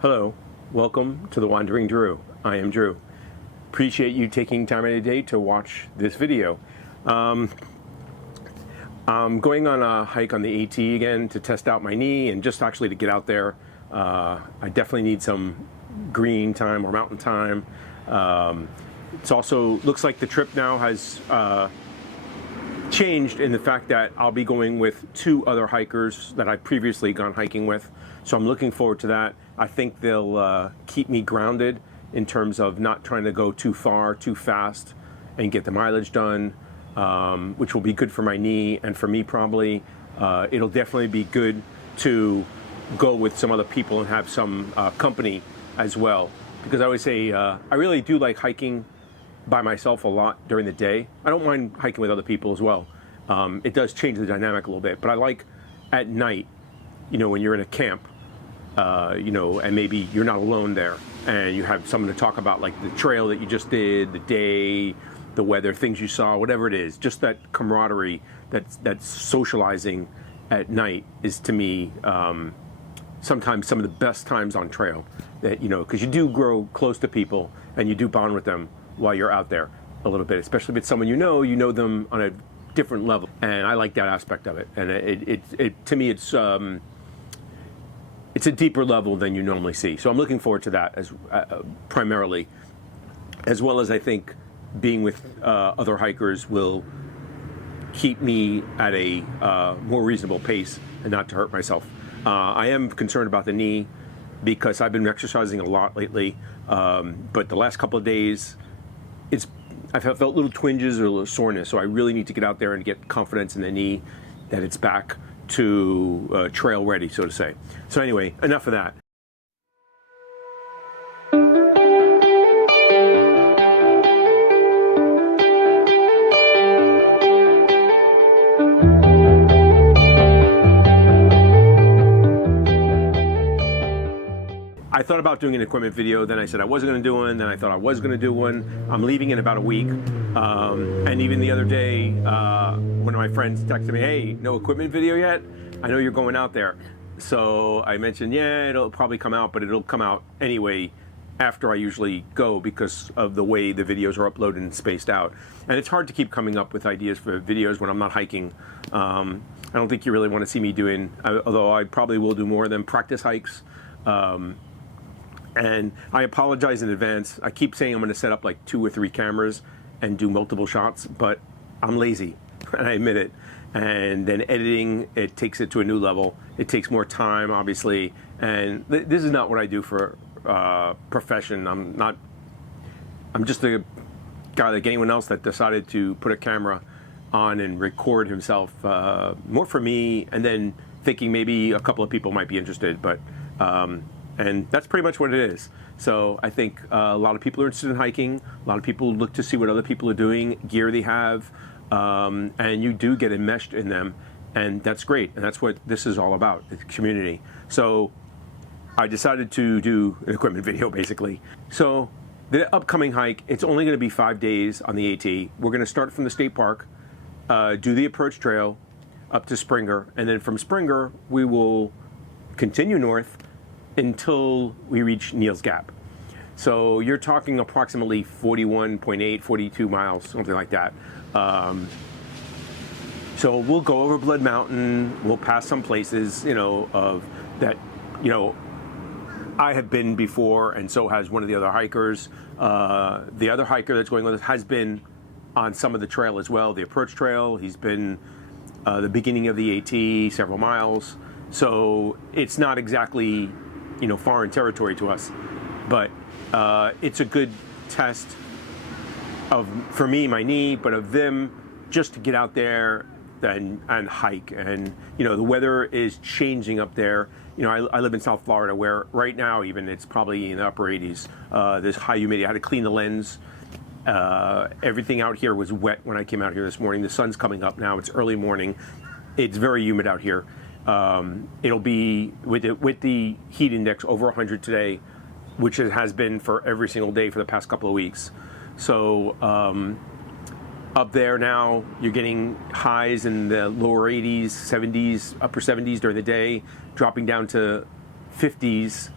Hello, welcome to The Wandering Drew. I am Drew. Appreciate you taking time out of your day to watch this video. I'm going on a hike on the AT again to test out my knee and just actually to get out there. I definitely need some green time or mountain time. It's also looks like the trip now has changed in the fact that I'll be going with two other hikers that I've previously gone hiking with. So I'm looking forward to that. I think they'll keep me grounded in terms of not trying to go too far, too fast, and get the mileage done, which will be good for my knee and for me probably. It'll definitely be good to go with some other people and have some company as well. Because I always say, I really do like hiking by myself a lot during the day. I don't mind hiking with other people as well. It does change the dynamic a little bit, but I like at night, you know, when you're in a camp, you know, and maybe you're not alone there and you have someone to talk about, like the trail that you just did, the day, the weather, things you saw, whatever it is, just that camaraderie, that's socializing at night is to me sometimes some of the best times on trail. That, you know, because you do grow close to people and you do bond with them while you're out there a little bit, especially if it's someone you know them on a different level, and I like that aspect of it. And it to me it's a deeper level than you normally see. So I'm looking forward to that as primarily, as well as I think being with other hikers will keep me at a more reasonable pace and not to hurt myself. I am concerned about the knee because I've been exercising a lot lately, but the last couple of days, I've felt little twinges or a little soreness, so I really need to get out there and get confidence in the knee that it's back to trail ready, so to say. So anyway, enough of that. I thought about doing an equipment video, then I said I wasn't going to do one, then I thought I was going to do one. I'm leaving in about a week. And even the other day, one of my friends texted me, hey, no equipment video yet? I know you're going out there. So I mentioned, yeah, it'll probably come out, but it'll come out anyway after I usually go because of the way the videos are uploaded and spaced out. And it's hard to keep coming up with ideas for videos when I'm not hiking. I don't think you really want to see me doing, although I probably will do more of them, practice hikes. And I apologize in advance. I keep saying I'm going to set up like 2 or 3 cameras and do multiple shots, but I'm lazy, and I admit it. And then editing, it takes it to a new level. It takes more time, obviously. And this is not what I do for profession. I'm just a guy like anyone else that decided to put a camera on and record himself, more for me, and then thinking maybe a couple of people might be interested, but and that's pretty much what it is. So I think a lot of people are interested in hiking. A lot of people look to see what other people are doing, gear they have, and you do get enmeshed in them, and that's great. And that's what this is all about, the community. So I decided to do an equipment video, basically. So the upcoming hike, it's only going to be 5 days on the AT. We're going to start from the state park, do the approach trail up to Springer, and then from Springer, we will continue north until we reach Neal's Gap. So you're talking approximately 41.8, 42 miles, something like that. So we'll go over Blood Mountain, we'll pass some places, you know, of that, you know, I have been before, and so has one of the other hikers. The other hiker that's going with us has been on some of the trail as well, the approach trail. He's been the beginning of the AT, several miles. So it's not exactly, you know, foreign territory to us, but it's a good test of, for me, my knee, but of them, just to get out there and hike. And you know, the weather is changing up there. You know, I live in South Florida, where right now even it's probably in the upper 80s. There's high humidity. I had to clean the lens. Everything out here was wet when I came out here this morning. The sun's coming up now. It's early morning. It's very humid out here. It'll be with the heat index over 100 today, which it has been for every single day for the past couple of weeks. So up there now, you're getting highs in the lower 80s, 70s, upper 70s during the day, dropping down to 50s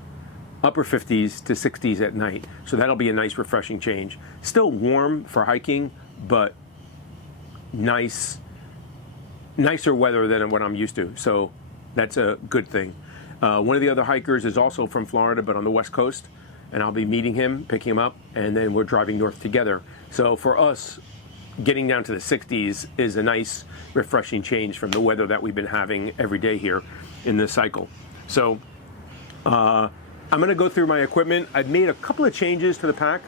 upper 50s to 60s at night. So that'll be a nice refreshing change. Still warm for hiking, but nicer weather than what I'm used to. So that's a good thing. One of the other hikers is also from Florida, but on the West Coast, and I'll be meeting him, picking him up, and then we're driving north together. So for us, getting down to the 60s is a nice refreshing change from the weather that we've been having every day here in this cycle. So I'm going to go through my equipment. I've made a couple of changes to the pack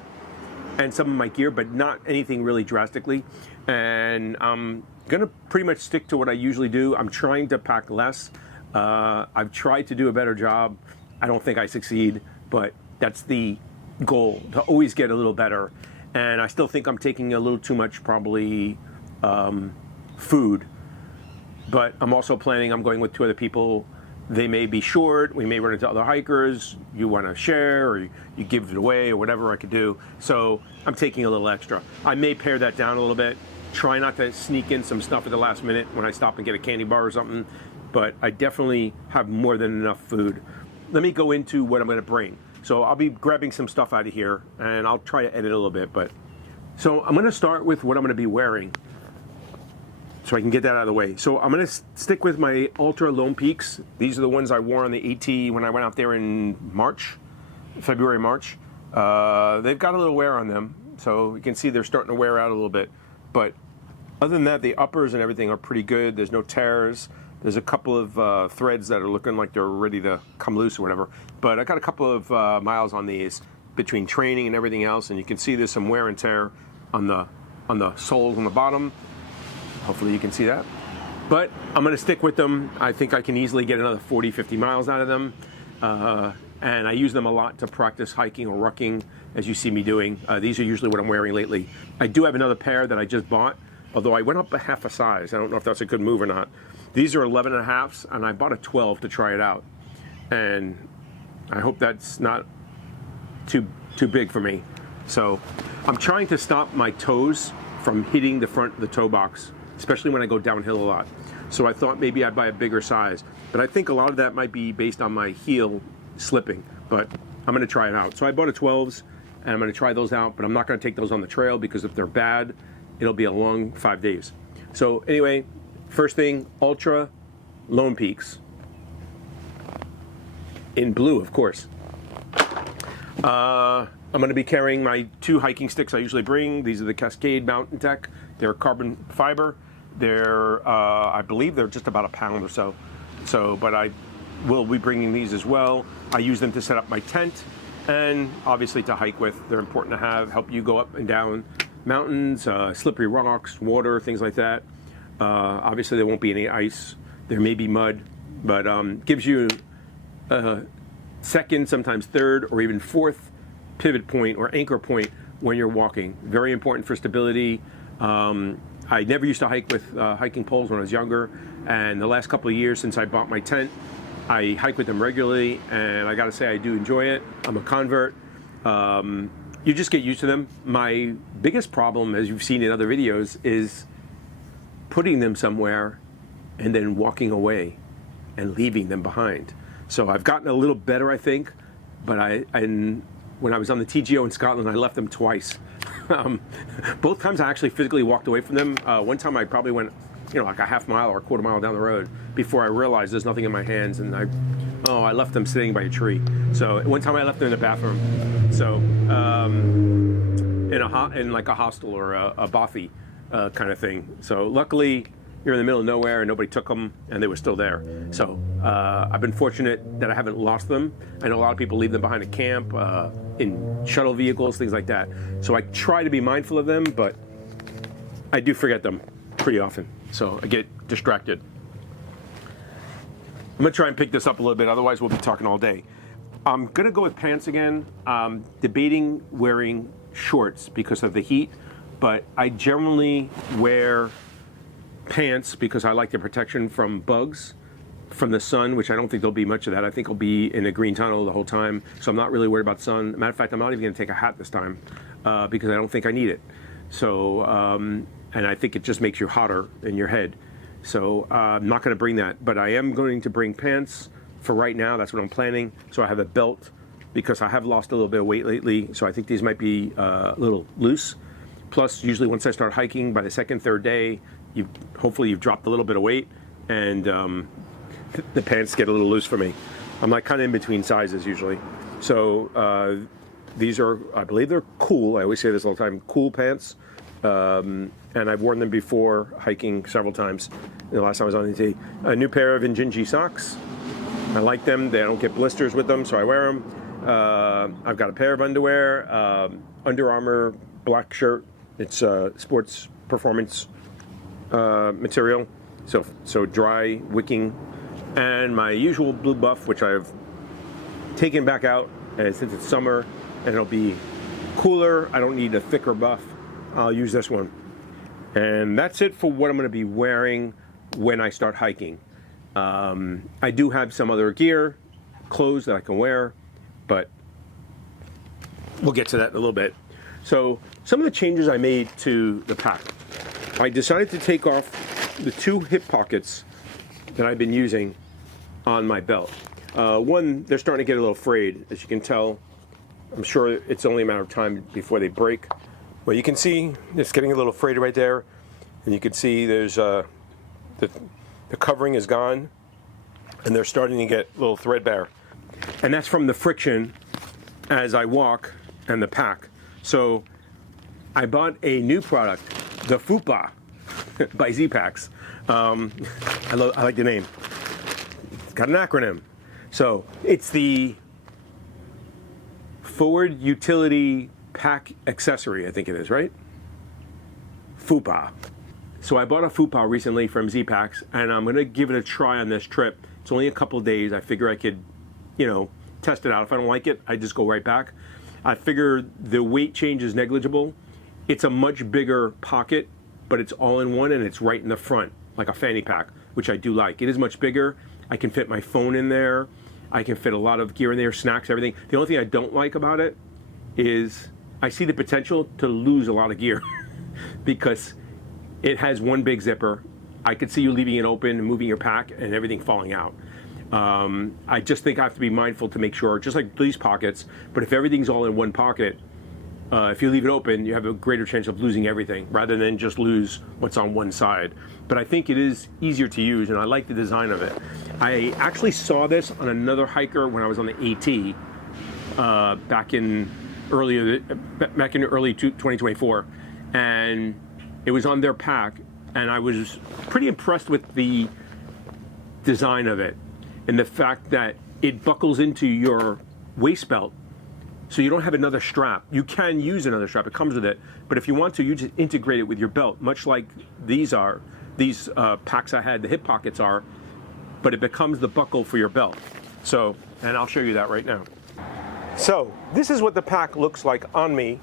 and some of my gear, but not anything really drastically. And I'm going to pretty much stick to what I usually do. I'm trying to pack less. I've tried to do a better job. I don't think I succeed, but that's the goal, to always get a little better. And I still think I'm taking a little too much, probably, food. But I'm also planning, I'm going with 2 other people. They may be short, we may run into other hikers, you want to share, or you give it away, or whatever I could do. So I'm taking a little extra. I may pare that down a little bit, try not to sneak in some stuff at the last minute when I stop and get a candy bar or something, but I definitely have more than enough food. Let me go into what I'm going to bring. So I'll be grabbing some stuff out of here, and I'll try to edit a little bit. So I'm going to start with what I'm going to be wearing, so I can get that out of the way. So I'm going to stick with my Altra Lone Peaks. These are the ones I wore on the AT when I went out there in February, March. They've got a little wear on them, so you can see they're starting to wear out a little bit. But other than that, the uppers and everything are pretty good. There's no tears. There's a couple of threads that are looking like they're ready to come loose or whatever. But I got a couple of miles on these between training and everything else, and you can see there's some wear and tear on the soles on the bottom. Hopefully you can see that. But I'm going to stick with them. I think I can easily get another 40, 50 miles out of them. And I use them a lot to practice hiking or rucking, as you see me doing. These are usually what I'm wearing lately. I do have another pair that I just bought, although I went up a half a size. I don't know if that's a good move or not. These are 11 and a halves, and I bought a 12 to try it out. And I hope that's not too big for me. So I'm trying to stop my toes from hitting the front of the toe box, especially when I go downhill a lot. So I thought maybe I'd buy a bigger size. But I think a lot of that might be based on my heel slipping. But I'm going to try it out. So I bought a 12s, and I'm going to try those out. But I'm not going to take those on the trail, because if they're bad, it'll be a long 5 days. So anyway, first thing, Altra Lone Peaks. In blue, of course. I'm going to be carrying my 2 hiking sticks I usually bring. These are the Cascade Mountain Tech. They're carbon fiber. They're, I believe they're just about a pound or so. But I will be bringing these as well. I use them to set up my tent, and obviously to hike with. They're important to have, help you go up and down mountains, slippery rocks, water, things like that. Obviously there won't be any ice. There may be mud, but gives you a second, sometimes third, or even fourth pivot point or anchor point when you're walking. Very important for stability. I never used to hike with hiking poles when I was younger, and the last couple of years since I bought my tent, I hike with them regularly, and I gotta say I do enjoy it. I'm a convert. You just get used to them. My biggest problem, as you've seen in other videos, is putting them somewhere and then walking away and leaving them behind. So I've gotten a little better, I think, but when I was on the TGO in Scotland, I left them twice. Both times I actually physically walked away from them. One time I probably went, like a half mile or a quarter mile down the road before I realized there's nothing in my hands, and I left them sitting by a tree. So one time I left them in the bathroom. So in like a hostel or a bothy kind of thing. So luckily you're in the middle of nowhere and nobody took them, and they were still there. So I've been fortunate that I haven't lost them. I know a lot of people leave them behind a camp, in shuttle vehicles, things like that. So I try to be mindful of them, but I do forget them pretty often. So I get distracted. I'm gonna try and pick this up a little bit, otherwise we'll be talking all day. I'm gonna go with pants again. Debating wearing shorts because of the heat, but I generally wear pants because I like the protection from bugs, from the sun, which I don't think there'll be much of that. I think I'll be in a green tunnel the whole time, so I'm not really worried about sun. Matter of fact, I'm not even gonna take a hat this time because I don't think I need it. So, and I think it just makes you hotter in your head. So I'm not gonna bring that, but I am going to bring pants for right now. That's what I'm planning. So I have a belt because I have lost a little bit of weight lately, so I think these might be a little loose. Plus, usually once I start hiking, by the second, third day, hopefully you've dropped a little bit of weight, and the pants get a little loose for me. I'm like kind of in between sizes usually. So these are, I believe they're Cool. I always say this all the time, Cool pants. And I've worn them before hiking several times. The last time I was on the a new pair of Injinji socks. I like them. They don't get blisters with them, so I wear them. I've got a pair of underwear, Under Armour black shirt. It's sports performance material, so dry, wicking, and my usual Blue Buff, which I've taken back out, and since it's summer and it'll be cooler, I don't need a thicker buff. I'll use this one. And that's it for what I'm going to be wearing when I start hiking. I do have some other gear, clothes that I can wear, but we'll get to that in a little bit. So some of the changes I made to the pack. I decided to take off the 2 hip pockets that I've been using on my belt. One, they're starting to get a little frayed, as you can tell. I'm sure it's only a matter of time before they break. Well, you can see it's getting a little frayed right there, and you can see there's the covering is gone, and they're starting to get a little threadbare. And that's from the friction as I walk and the pack. So I bought a new product, the Fupa by Z-Packs. I like the name. It's got an acronym. So it's the Forward Utility Pack Accessory, I think it is, right? Fupa. So I bought a Fupa recently from Z-Packs, and I'm gonna give it a try on this trip. It's only a couple of days. I figure I could, test it out. If I don't like it, I just go right back. I figure the weight change is negligible. It's a much bigger pocket, but it's all in one, and it's right in the front, like a fanny pack, which I do like. It is much bigger. I can fit my phone in there. I can fit a lot of gear in there, snacks, everything. The only thing I don't like about it is I see the potential to lose a lot of gear because it has one big zipper. I could see you leaving it open and moving your pack and everything falling out. I just think I have to be mindful to make sure, just like these pockets, but if everything's all in one pocket, if you leave it open, you have a greater chance of losing everything rather than just lose what's on one side. But I think it is easier to use, and I like the design of it. I actually saw this on another hiker when I was on the AT back in early 2024, and it was on their pack, and I was pretty impressed with the design of it and the fact that it buckles into your waist belt, so you don't have another strap. You can use another strap, it comes with it, but if you want to, you just integrate it with your belt, much like these packs I had, the hip pockets are, but it becomes the buckle for your belt. So, and I'll show you that right now. So, this is what the pack looks like on me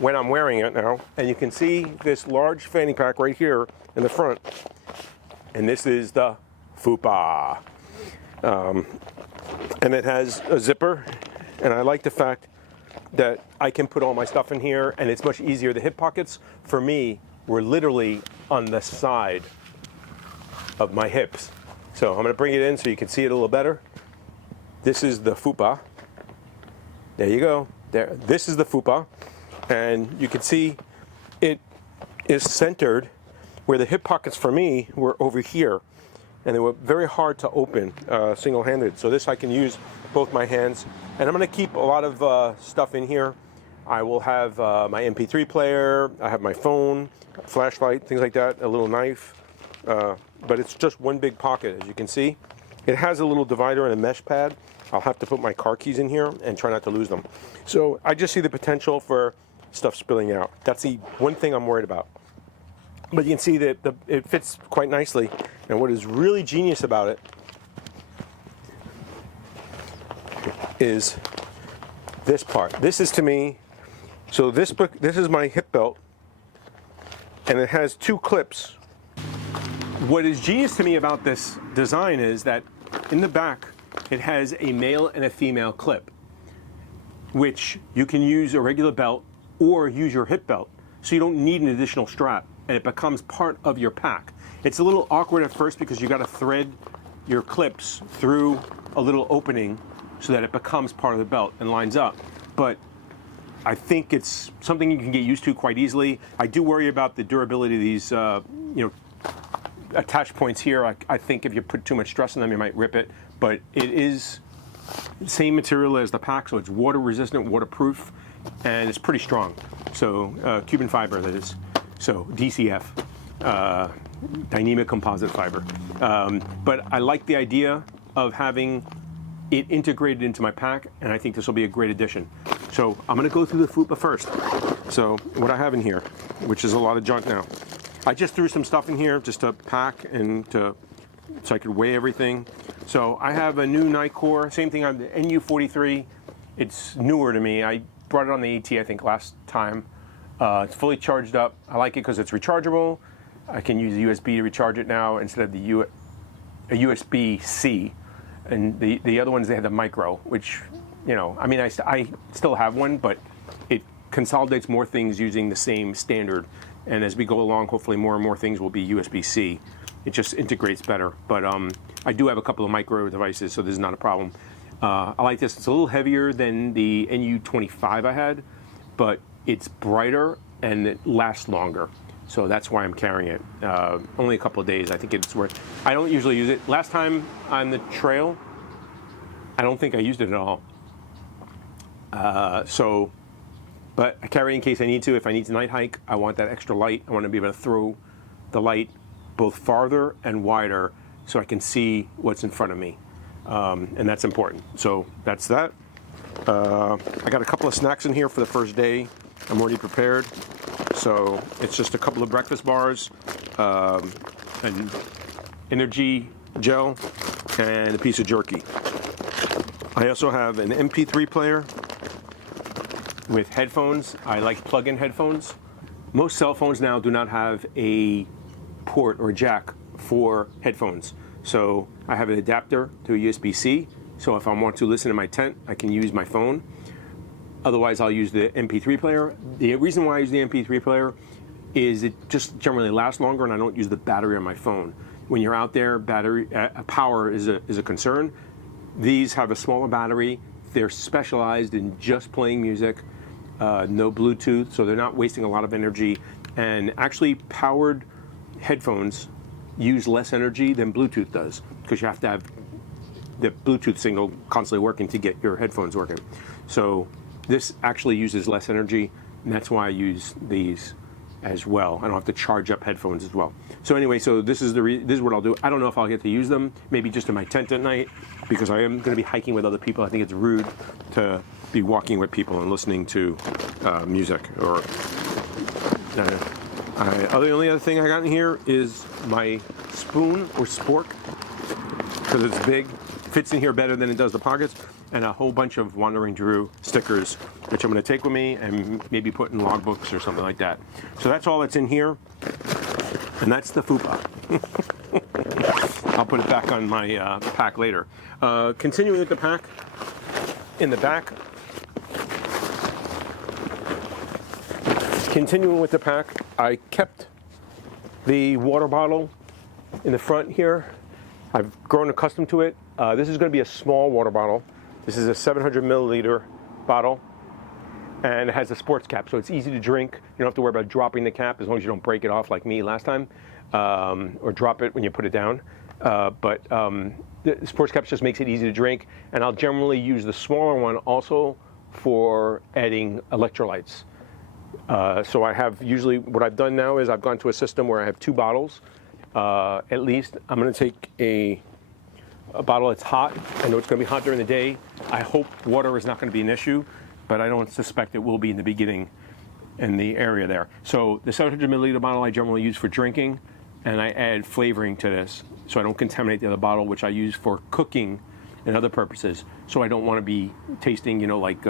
when I'm wearing it now, and you can see this large fanny pack right here in the front, and this is the Fupa. And it has a zipper, and I like the fact that I can put all my stuff in here, and it's much easier. The hip pockets, for me, were literally on the side of my hips. So I'm gonna bring it in so you can see it a little better. This is the Fupa. There you go. There. This is the Fupa, and you can see it is centered where the hip pockets for me were over here, and they were very hard to open single-handed. So this I can use both my hands, and I'm going to keep a lot of stuff in here. I will have my MP3 player, I have my phone, flashlight, things like that, a little knife, but it's just one big pocket, as you can see. It has a little divider and a mesh pad. I'll have to put my car keys in here and try not to lose them. So I just see the potential for stuff spilling out. That's the one thing I'm worried about. But you can see that it fits quite nicely. And what is really genius about it is this part. This is, to me, so this is my hip belt, and it has 2 clips. What is genius to me about this design is that in the back, it has a male and a female clip, which you can use a regular belt or use your hip belt. So you don't need an additional strap, and it becomes part of your pack. It's a little awkward at first because you got to thread your clips through a little opening so that it becomes part of the belt and lines up. But I think it's something you can get used to quite easily. I do worry about the durability of these, attach points here. I think if you put too much stress on them, you might rip it. But it is the same material as the pack, so it's water resistant, waterproof, and it's pretty strong. So Cuban fiber, that is. So DCF, dynamic composite fiber. But I like the idea of having it integrated into my pack, and I think this will be a great addition. So I'm going to go through the FUPA first. So what I have in here, which is a lot of junk now. I just threw some stuff in here just to pack and so I could weigh everything. So I have a new Nikkor, same thing on the NU43. It's newer to me. I brought it on the AT, I think, last time. It's fully charged up. I like it because it's rechargeable. I can use a USB to recharge it now instead of a USB-C. And the other ones, they had the micro, which, I mean, I still have one, but it consolidates more things using the same standard. And as we go along, hopefully more and more things will be USB-C. It just integrates better. But I do have a couple of micro devices, so this is not a problem. I like this. It's a little heavier than the NU25 I had, but it's brighter and it lasts longer. So that's why I'm carrying it. Only a couple of days. I think it's worth. I don't usually use it. Last time on the trail, I don't think I used it at all. But I carry it in case I need to. If I need to night hike, I want that extra light. I want to be able to throw the light both farther and wider so I can see what's in front of me. And that's important. So that's that. I got a couple of snacks in here for the first day. I'm already prepared. So it's just a couple of breakfast bars, an energy gel, and a piece of jerky. I also have an MP3 player with headphones. I like plug-in headphones. Most cell phones now do not have a port or jack for headphones. So I have an adapter to a USB-C. So if I want to listen in my tent, I can use my phone. Otherwise, I'll use the MP3 player. The reason why I use the MP3 player is it just generally lasts longer, and I don't use the battery on my phone. When you're out there, power is a concern. These have a smaller battery. They're specialized in just playing music, no Bluetooth, so they're not wasting a lot of energy. And actually, powered headphones use less energy than Bluetooth does, because you have to have the Bluetooth signal constantly working to get your headphones working. So this actually uses less energy, and that's why I use these as well. I don't have to charge up headphones as well. So anyway, so this is what I'll do. I don't know if I'll get to use them, maybe just in my tent at night, because I am going to be hiking with other people. I think it's rude to be walking with people and listening to music. Or the only other thing I got in here is my spoon or spork, because it's big, fits in here better than it does the pockets, and a whole bunch of Wandering Drew stickers, which I'm going to take with me and maybe put in logbooks or something like that. So that's all that's in here, and that's the FUPA. I'll put it back on my pack later. Continuing with the pack, in the back. Continuing with the pack, I kept the water bottle in the front here. I've grown accustomed to it. This is going to be a small water bottle. This is a 700 milliliter bottle, and it has a sports cap, so it's easy to drink. You don't have to worry about dropping the cap as long as you don't break it off like me last time, or drop it when you put it down. The sports cap just makes it easy to drink, and I'll generally use the smaller one also for adding electrolytes. So I have usually, what I've done now is I've gone to a system where I have 2 bottles. At least I'm going to take a bottle that's hot. I know it's going to be hot during the day. I hope water is not going to be an issue, but I don't suspect it will be in the beginning in the area there. So the 700 milliliter bottle I generally use for drinking, and I add flavoring to this so I don't contaminate the other bottle, which I use for cooking and other purposes. So I don't want to be tasting, like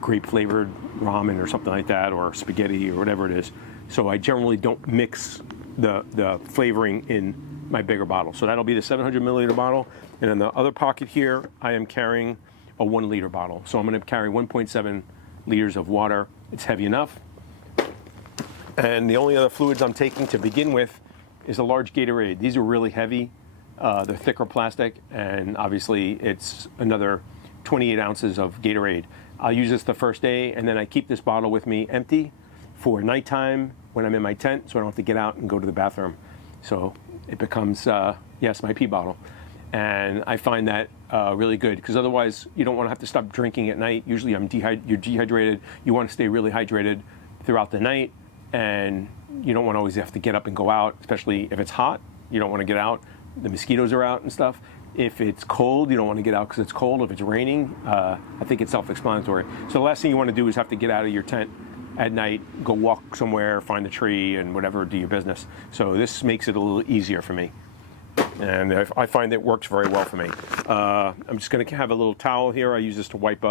grape flavored ramen or something like that, or spaghetti or whatever it is. So I generally don't mix the flavoring in my bigger bottle. So that'll be the 700 milliliter bottle. And in the other pocket here, I am carrying a 1 liter bottle. So I'm going to carry 1.7 liters of water. It's heavy enough. And the only other fluids I'm taking to begin with is a large Gatorade. These are really heavy. They're thicker plastic, and obviously it's another 28 ounces of Gatorade. I'll use this the first day, and then I keep this bottle with me empty for nighttime when I'm in my tent, so I don't have to get out and go to the bathroom. So it becomes, yes, my pee bottle. And I find that really good, because otherwise you don't want to have to stop drinking at night. Usually you're dehydrated. You want to stay really hydrated throughout the night, and you don't want to always have to get up and go out, especially if it's hot. You don't want to get out. The mosquitoes are out and stuff. If it's cold, you don't want to get out because it's cold. If it's raining, I think it's self-explanatory. So the last thing you want to do is have to get out of your tent at night, go walk somewhere, find a tree, and whatever, do your business. So this makes it a little easier for me. And I find it works very well for me. I'm just going to have a little towel here. I use this to wipe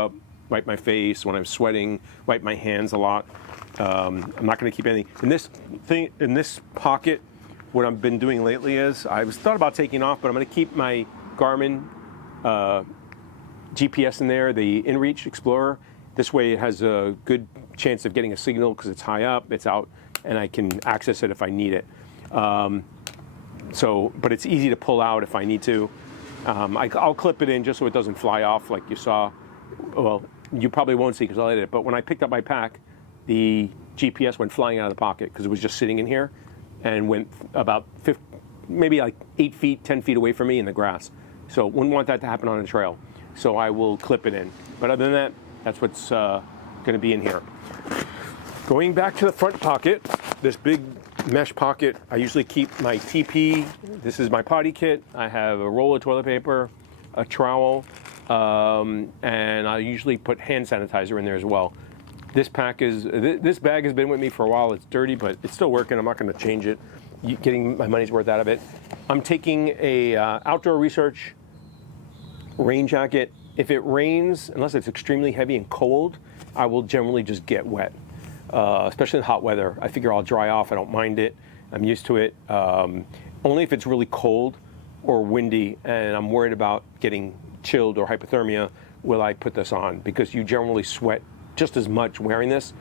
my face when I'm sweating, wipe my hands a lot. I'm not going to keep anything. In this pocket, what I've been doing lately is, I was thought about taking off, but I'm going to keep my Garmin GPS in there, the InReach Explorer. This way it has a good chance of getting a signal because it's high up, it's out, and I can access it if I need it. But it's easy to pull out if I need to. I'll clip it in just so it doesn't fly off like you saw. Well, you probably won't see because I'll edit it, but when I picked up my pack, the GPS went flying out of the pocket because it was just sitting in here and went about maybe like 8 feet, 10 feet away from me in the grass. So wouldn't want that to happen on a trail. So I will clip it in. But other than that, that's what's going to be in here. Going back to the front pocket, this big mesh pocket, I usually keep my TP. This is my potty kit. I have a roll of toilet paper, a trowel, and I usually put hand sanitizer in there as well. This bag has been with me for a while. It's dirty, but it's still working. I'm not going to change it. Getting my money's worth out of it. I'm taking a outdoor research rain jacket. If it rains, unless it's extremely heavy and cold, I will generally just get wet, especially in hot weather. I figure I'll dry off. I don't mind it. I'm used to it. Only if it's really cold or windy and I'm worried about getting chilled or hypothermia will I put this on, because you generally sweat just as much wearing this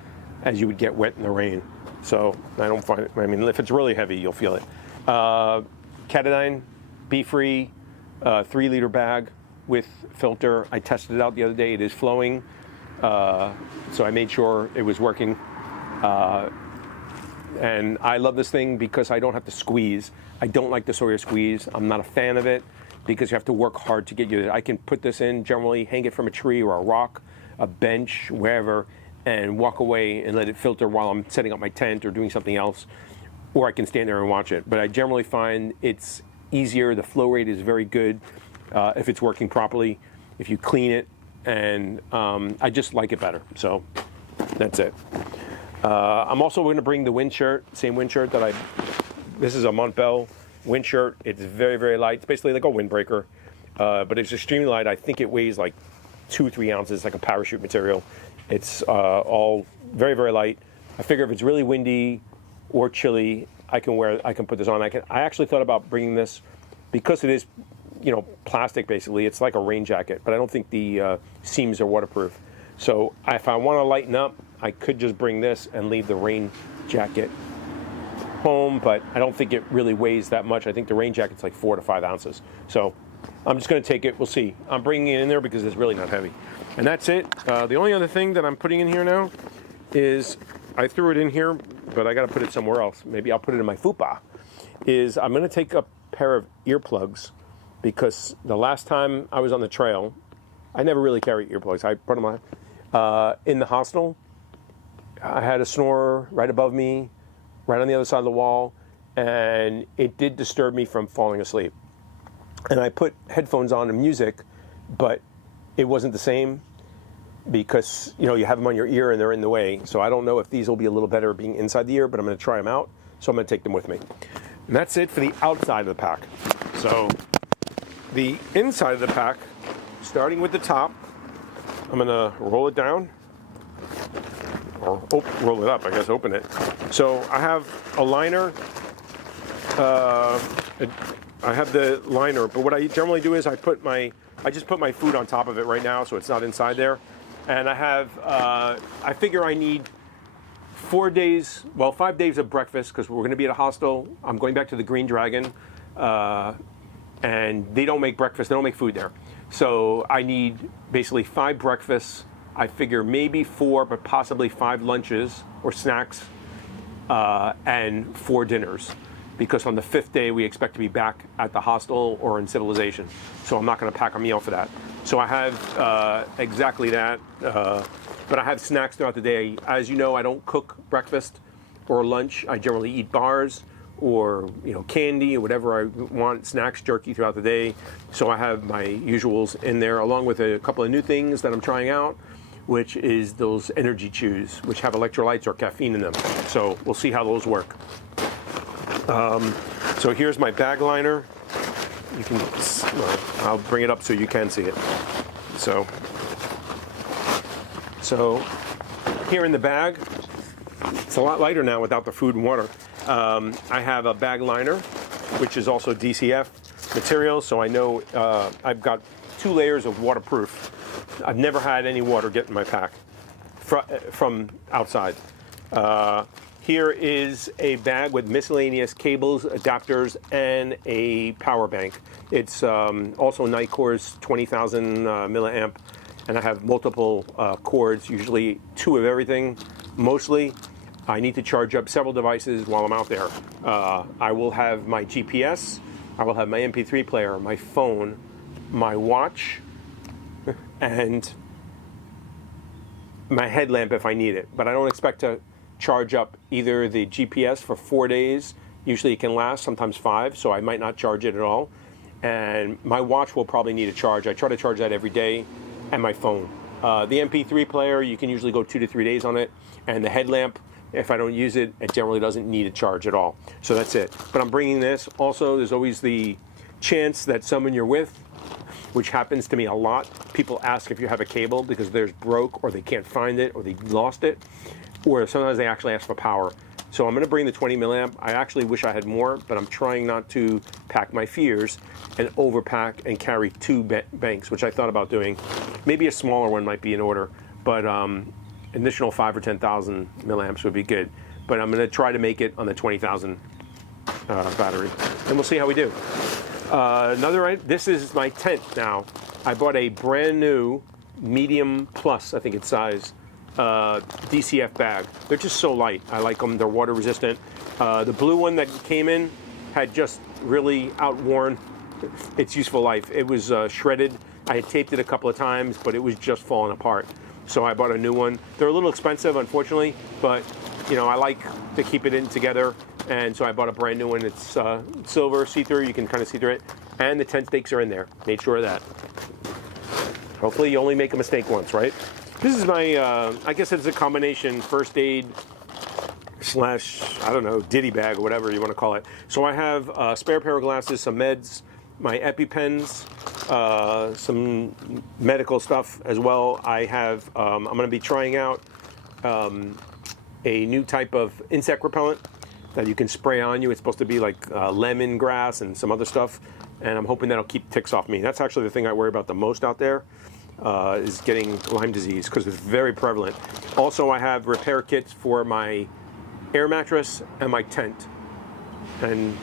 as you would get wet in the rain. So I don't find it, I mean, if it's really heavy, you'll feel it. Katadyn, Be-Free, 3-liter bag with filter. I tested it out the other day. It is flowing. So I made sure it was working. And I love this thing because I don't have to squeeze. I don't like the Sawyer squeeze. I'm not a fan of it because you have to work hard to get you. I can put this in, generally hang it from a tree or a rock, a bench, wherever, and walk away and let it filter while I'm setting up my tent or doing something else, or I can stand there and watch it. But I generally find it's easier. The flow rate is very good if it's working properly, if you clean it, and I just like it better. So that's it. I'm also going to bring the wind shirt, same wind shirt that this is a Montbell wind shirt. It's very, very light. It's basically like a windbreaker, but it's extremely light. I think it weighs like 2-3 ounces, like a parachute material. It's all very, very light. I figure if it's really windy or chilly, I can put this on. I actually thought about bringing this because it is, plastic basically. It's like a rain jacket, but I don't think the seams are waterproof. So if I want to lighten up, I could just bring this and leave the rain jacket home, but I don't think it really weighs that much. I think the rain jacket's like 4 to 5 ounces. So I'm just going to take it. We'll see. I'm bringing it in there because it's really not heavy. And that's it. The only other thing that I'm putting in here now is, I threw it in here, but I got to put it somewhere else. Maybe I'll put it in my fupa. I'm going to take a pair of earplugs, because the last time I was on the trail, I never really carry earplugs. I put them on in the hostel. I had a snorer right above me, right on the other side of the wall, and it did disturb me from falling asleep. And I put headphones on and music, but it wasn't the same because, you have them on your ear and they're in the way. So I don't know if these will be a little better being inside the ear, but I'm going to try them out. So I'm going to take them with me. And that's it for the outside of the pack. So the inside of the pack, starting with the top, I'm going to roll it down. Or roll it up, I guess, open it. So I have a liner. I have the liner, but what I generally do is I just put my food on top of it right now, so it's not inside there. And I figure I need 5 days of breakfast, because we're going to be at a hostel. I'm going back to the Green Dragon, and they don't make breakfast. They don't make food there. So I need basically 5 breakfasts. I figure maybe 4, but possibly 5 lunches or snacks, and 4 dinners. Because on the 5th day, we expect to be back at the hostel or in civilization. So I'm not going to pack a meal for that. So I have exactly that, but I have snacks throughout the day. As you know, I don't cook breakfast or lunch. I generally eat bars or candy or whatever I want, snacks, jerky throughout the day. So I have my usuals in there, along with a couple of new things that I'm trying out, which is those energy chews, which have electrolytes or caffeine in them. So we'll see how those work. So here's my bag liner. You can, I'll bring it up so you can see it. So here in the bag, it's a lot lighter now without the food and water. I have a bag liner, which is also DCF material, so I know I've got 2 layers of waterproof. I've never had any water get in my pack from outside. Here is a bag with miscellaneous cables, adapters, and a power bank. It's also Nicor's 20,000 milliamp, and I have multiple cords, usually 2 of everything, mostly. I need to charge up several devices while I'm out there. I will have my GPS, I will have my MP3 player, my phone, my watch, and my headlamp if I need it. But I don't expect to charge up either the GPS for 4 days. Usually it can last, sometimes 5, so I might not charge it at all. And my watch will probably need a charge. I try to charge that every day, and my phone. The MP3 player, you can usually go 2 to 3 days on it. And the headlamp, if I don't use it, it generally doesn't need a charge at all. So that's it. But I'm bringing this. Also, there's always the chance that someone you're with, which happens to me a lot, people ask if you have a cable because theirs broke or they can't find it or they lost it. Or sometimes they actually ask for power. So I'm going to bring the 20 milliamp. I actually wish I had more, but I'm trying not to pack my fears and overpack and carry 2 banks, which I thought about doing. Maybe a smaller one might be in order, but additional 5 or 10,000 milliamps would be good. But I'm going to try to make it on the 20,000 battery, and we'll see how we do. This is my tent now. I bought a brand new medium plus, I think it's size, DCF bag. They're just so light. I like them. They're water resistant. The blue one that came in had just really outworn its useful life. It was shredded. I had taped it a couple of times, but it was just falling apart. So I bought a new one. They're a little expensive, unfortunately, but I like to keep it in together, and so I bought a brand new one. It's silver, see-through. You can kind of see through it, and the tent stakes are in there. Made sure of that. Hopefully, you only make a mistake once, right? This is my, I guess it's a combination first aid / I don't know, ditty bag or whatever you want to call it. So I have a spare pair of glasses, some meds, my EpiPens, some medical stuff as well. I have, I'm going to be trying out a new type of insect repellent that you can spray on you. It's supposed to be like lemongrass and some other stuff, and I'm hoping that'll keep ticks off me. That's actually the thing I worry about the most out there, is getting Lyme disease, because it's very prevalent. Also, I have repair kits for my air mattress and my tent, and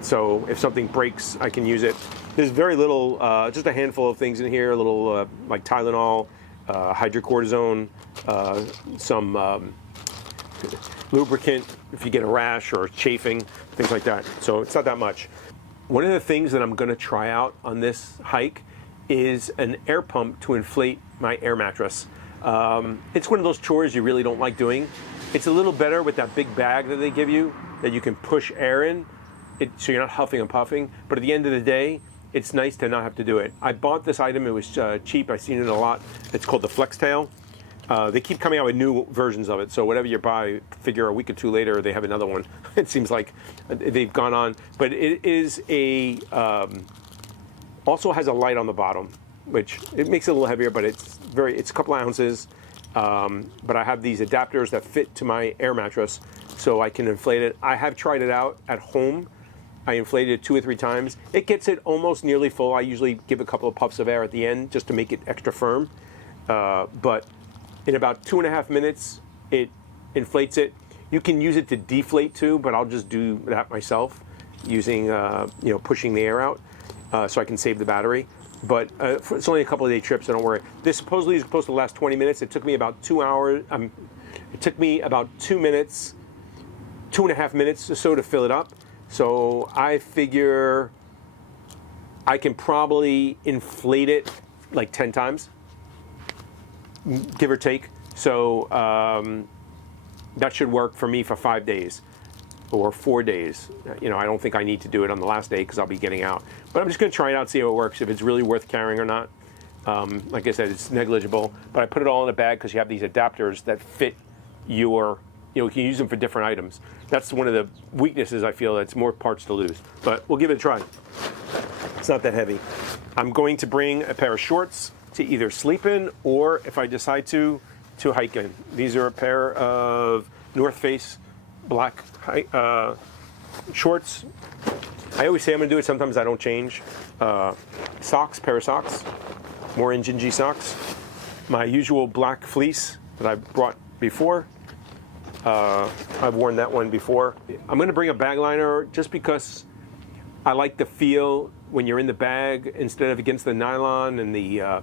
so if something breaks, I can use it. There's very little, just a handful of things in here, a little like Tylenol, hydrocortisone, some lubricant if you get a rash or chafing, things like that. So it's not that much. One of the things that I'm going to try out on this hike is an air pump to inflate my air mattress. It's one of those chores you really don't like doing. It's a little better with that big bag that they give you that you can push air in, so you're not huffing and puffing. But at the end of the day, it's nice to not have to do it. I bought this item. It was cheap. I've seen it a lot. It's called the FlexTail. They keep coming out with new versions of it. So whatever you buy, figure a week or two later, they have another one. It seems like they've gone on. But it is also has a light on the bottom, which it makes it a little heavier, but it's a couple of ounces. But I have these adapters that fit to my air mattress, so I can inflate it. I have tried it out at home. I inflated it 2 or 3 times. It gets it almost nearly full. I usually give a couple of puffs of air at the end just to make it extra firm. But in about 2.5 minutes, it inflates it. You can use it to deflate too, but I'll just do that myself using, pushing the air out, so I can save the battery. but it's only a couple of day trip, so don't worry. This supposedly is supposed to last 20 minutes. It took me about 2 hours. It took me about 2 minutes, 2.5 minutes or so to fill it up. So I figure I can probably inflate it like 10 times, give or take. So that should work for me for 5 days or 4 days. You know, I don't think I need to do it on the last day because I'll be getting out. But I'm just going to try it out, see how it works, if it's really worth carrying or not. Like I said, it's negligible. But I put it all in a bag because you have these adapters that fit your, you can use them for different items. That's one of the weaknesses, I feel. It's more parts to lose. But we'll give it a try. It's not that heavy. I'm going to bring a pair of shorts to either sleep in or, if I decide to hike in. These are a pair of North Face black shorts. I always say I'm going to do it. Sometimes I don't change. Socks, pair of socks. More Injinji socks. My usual black fleece that I brought before. I've worn that one before. I'm going to bring a bag liner just because I like the feel when you're in the bag instead of against the nylon and the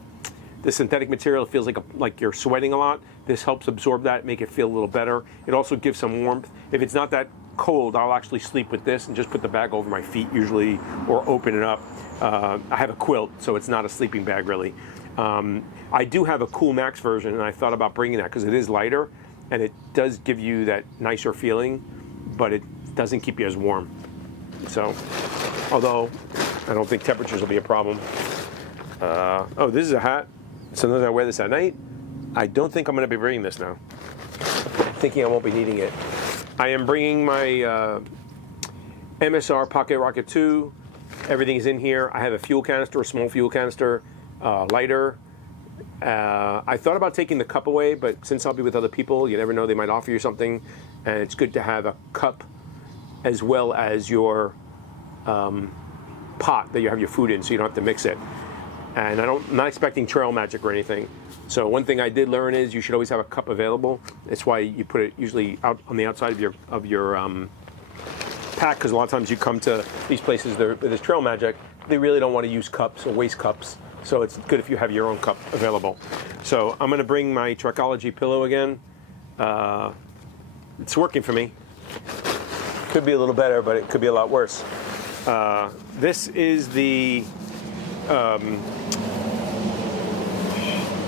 synthetic material. It feels like you're sweating a lot. This helps absorb that, make it feel a little better. It also gives some warmth. If it's not that cold, I'll actually sleep with this and just put the bag over my feet usually, or open it up. I have a quilt, so it's not a sleeping bag really. I do have a Cool Max version, and I thought about bringing that because it is lighter, and it does give you that nicer feeling, but it doesn't keep you as warm. So, although I don't think temperatures will be a problem. Oh, this is a hat. Sometimes I wear this at night. I don't think I'm going to be bringing this now. Thinking I won't be needing it. I am bringing my MSR Pocket Rocket 2. Everything is in here. I have a fuel canister, a small fuel canister, lighter. I thought about taking the cup away, but since I'll be with other people, you never know, they might offer you something, and it's good to have a cup as well as your pot that you have your food in, so you don't have to mix it. And I'm not expecting trail magic or anything. So one thing I did learn is you should always have a cup available. That's why you put it usually out on the outside of your pack, because a lot of times you come to these places with this trail magic, they really don't want to use cups or waste cups. So it's good if you have your own cup available. So I'm going to bring my Trekology pillow again. It's working for me. Could be a little better, but it could be a lot worse. This is the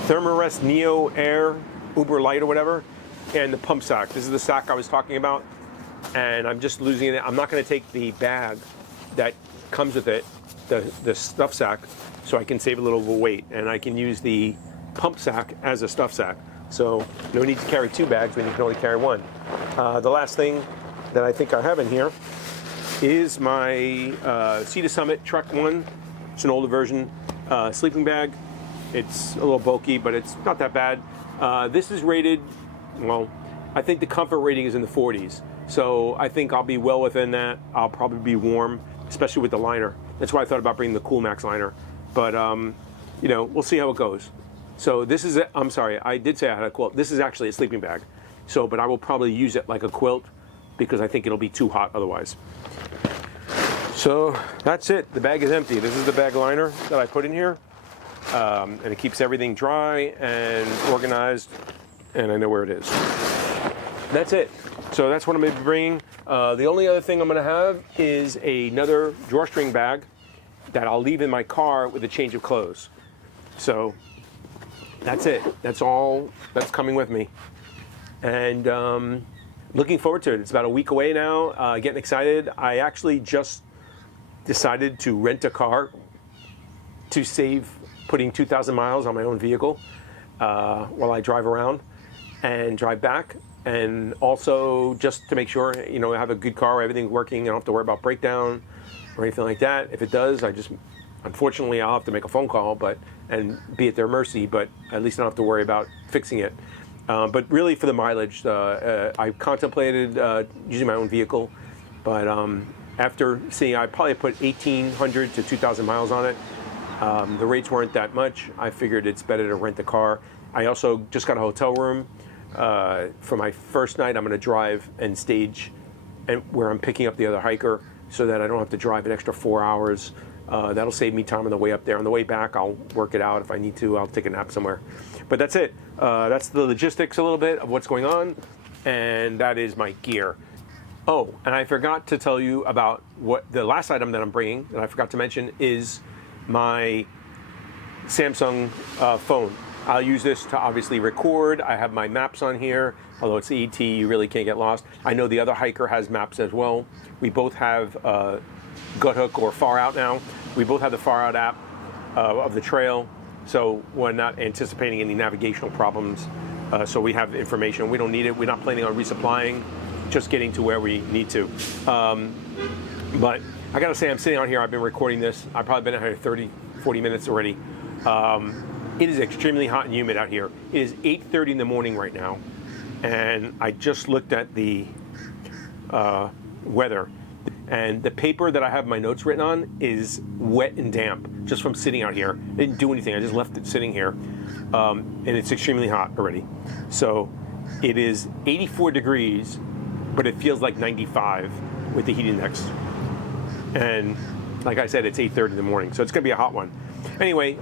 Thermarest Neo Air Uber Light or whatever, and the pump sack. This is the sack I was talking about, and I'm just losing it. I'm not going to take the bag that comes with it, the stuff sack, so I can save a little weight, and I can use the pump sack as a stuff sack. So no need to carry 2 bags when you can only carry 1. The last thing that I think I have in here is my Sea to Summit Trek 1. It's an older version sleeping bag. It's a little bulky, but it's not that bad. This is rated, well, I think the comfort rating is in the 40s. So I think I'll be well within that. I'll probably be warm, especially with the liner. That's why I thought about bringing the Cool Max liner. But, you know, we'll see how it goes. So this is, I'm sorry, I did say I had a quilt. This is actually a sleeping bag. So, but I will probably use it like a quilt because I think it'll be too hot otherwise. So that's it. The bag is empty. This is the bag liner that I put in here. And it keeps everything dry and organized, and I know where it is. That's it. So that's what I'm going to be bringing. The only other thing I'm going to have is another drawstring bag that I'll leave in my car with a change of clothes. So that's it. That's all that's coming with me. And looking forward to it. It's about a week away now. Getting excited. I actually just decided to rent a car to save putting 2,000 miles on my own vehicle while I drive around and drive back. And also just to make sure, you know, I have a good car, everything's working, I don't have to worry about breakdown or anything like that. If it does, unfortunately, I'll have to make a phone call and be at their mercy, but at least I don't have to worry about fixing it. But really for the mileage, I contemplated using my own vehicle, but after seeing, I probably put 1,800 to 2,000 miles on it. The rates weren't that much. I figured it's better to rent a car. I also just got a hotel room. For my first night, I'm going to drive and stage where I'm picking up the other hiker so that I don't have to drive an extra 4 hours That'll save me time on the way up there. On the way back, I'll work it out. If I need to, I'll take a nap somewhere. But that's it. That's the logistics a little bit of what's going on, and that is my gear. Oh, and I forgot to tell you about what the last item that I'm bringing that I forgot to mention is my Samsung phone. I'll use this to obviously record. I have my maps on here. Although it's ET, you really can't get lost. I know the other hiker has maps as well. We both have Guthook or Far Out now. We both have the Far Out app of the trail, so we're not anticipating any navigational problems. So we have information. We don't need it. We're not planning on resupplying, just getting to where we need to. But I gotta say, I'm sitting out here. I've been recording this. I've probably been out here 30, 40 minutes already. It is extremely hot and humid out here. It is 8:30 in the morning right now, and I just looked at the weather. And the paper that I have my notes written on is wet and damp just from sitting out here. I didn't do anything. I just left it sitting here. And it's extremely hot already. So it is 84 degrees, but it feels like 95 with the heat index. And like I said, it's 8:30 in the morning. So it's going to be a hot one. Anyway,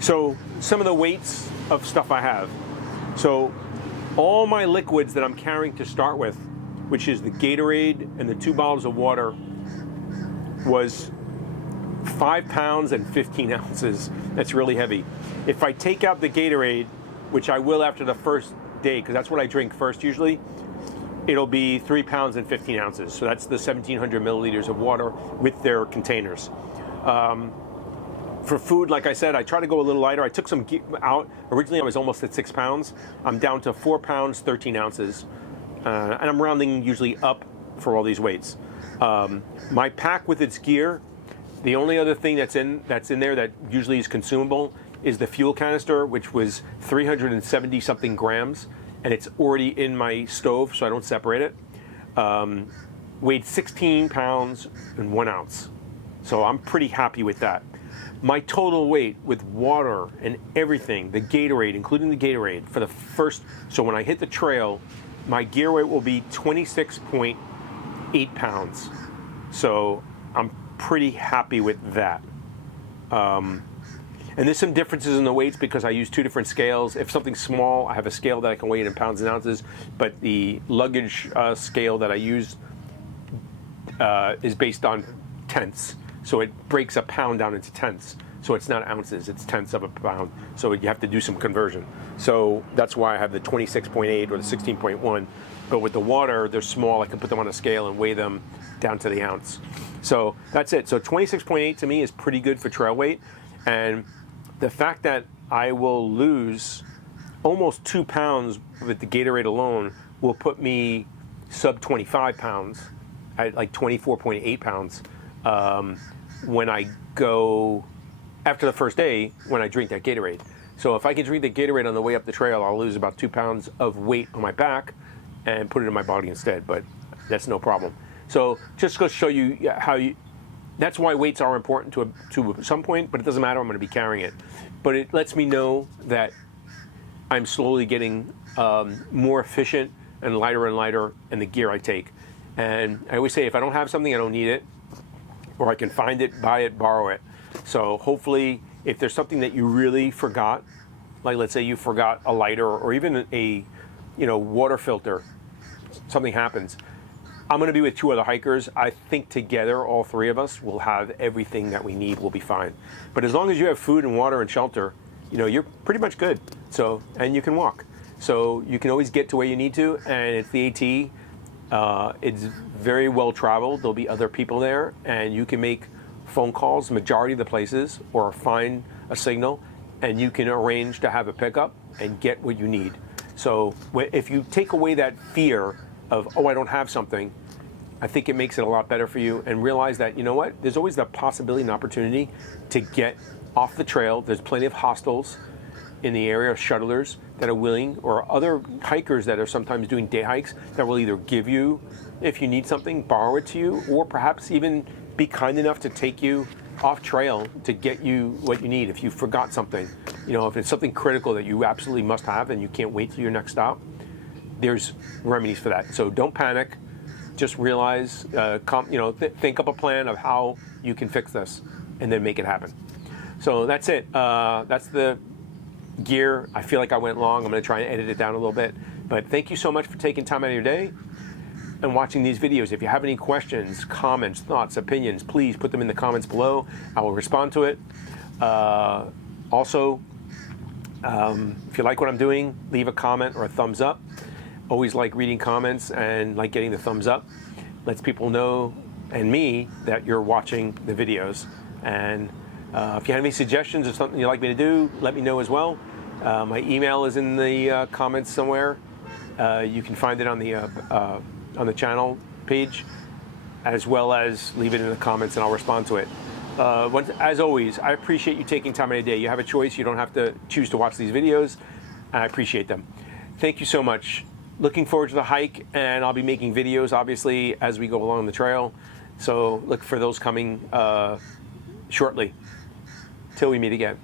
so some of the weights of stuff I have. So all my liquids that I'm carrying to start with, which is the Gatorade and the 2 bottles of water, was 5 pounds and 15 ounces. That's really heavy. If I take out the Gatorade, which I will after the first day, because that's what I drink first usually, it'll be 3 pounds and 15 ounces. So that's the 1,700 milliliters of water with their containers. For food, like I said, I try to go a little lighter. I took some out. Originally, I was almost at 6 pounds. I'm down to 4 pounds, 13 ounces. And I'm rounding usually up for all these weights. My pack with its gear, the only other thing that's in there that usually is consumable is the fuel canister, which was 370 something grams, and it's already in my stove, so I don't separate it. Weighed 16 pounds and 1 ounce. So I'm pretty happy with that. My total weight with water and everything, the Gatorade, including the Gatorade, for the first, so when I hit the trail, my gear weight will be 26.8 pounds. So I'm pretty happy with that. And there's some differences in the weights because I use 2 different scales. If something's small, I have a scale that I can weigh it in pounds and ounces, but the luggage scale that I use is based on tenths. So it breaks a pound down into tenths. So it's not ounces, it's tenths of a pound. So you have to do some conversion. So that's why I have the 26.8 or the 16.1. But with the water, they're small. I can put them on a scale and weigh them down to the ounce. So that's it. So 26.8 to me is pretty good for trail weight. And the fact that I will lose almost 2 pounds with the Gatorade alone will put me sub 25 pounds, at like 24.8 pounds when I go after the first day when I drink that Gatorade. So if I can drink the Gatorade on the way up the trail, I'll lose about 2 pounds of weight on my back and put it in my body instead, but that's no problem. So just to show you that's why weights are important to some point, but it doesn't matter, I'm gonna be carrying it. But it lets me know that I'm slowly getting more efficient and lighter in the gear I take. And I always say, if I don't have something, I don't need it, or I can find it, buy it, borrow it. So hopefully, if there's something that you really forgot, like let's say you forgot a lighter or even a water filter, something happens. I'm going to be with 2 other hikers. I think together, all 3 of us will have everything that we need. We'll be fine. But as long as you have food and water and shelter, you're pretty much good. So, and you can walk. So you can always get to where you need to. And it's the AT. It's very well traveled. There'll be other people there, and you can make phone calls majority of the places, or find a signal, and you can arrange to have a pickup and get what you need. So if you take away that fear of, oh, I don't have something, I think it makes it a lot better for you, and realize that, you know what, there's always the possibility and opportunity to get off the trail. There's plenty of hostels in the area, shuttlers that are willing, or other hikers that are sometimes doing day hikes that will either give you, if you need something, borrow it to you, or perhaps even be kind enough to take you off trail to get you what you need. If you forgot something, if it's something critical that you absolutely must have and you can't wait till your next stop, there's remedies for that. So don't panic. Just realize, think up a plan of how you can fix this, and then make it happen. So that's it. That's the gear. I feel like I went long. I'm going to try and edit it down a little bit. But thank you so much for taking time out of your day and watching these videos. If you have any questions, comments, thoughts, opinions, please put them in the comments below. I will respond to it. Also, if you like what I'm doing, leave a comment or a thumbs up. Always like reading comments and like getting the thumbs up. Lets people know, and me, that you're watching the videos. And if you have any suggestions or something you'd like me to do, let me know as well. My email is in the comments somewhere. You can find it on the channel page, as well as leave it in the comments and I'll respond to it. As always, I appreciate you taking time out of your day. You have a choice. You don't have to choose to watch these videos. I appreciate them. Thank you so much. Looking forward to the hike, and I'll be making videos, obviously, as we go along the trail. So look for those coming shortly. Till we meet again.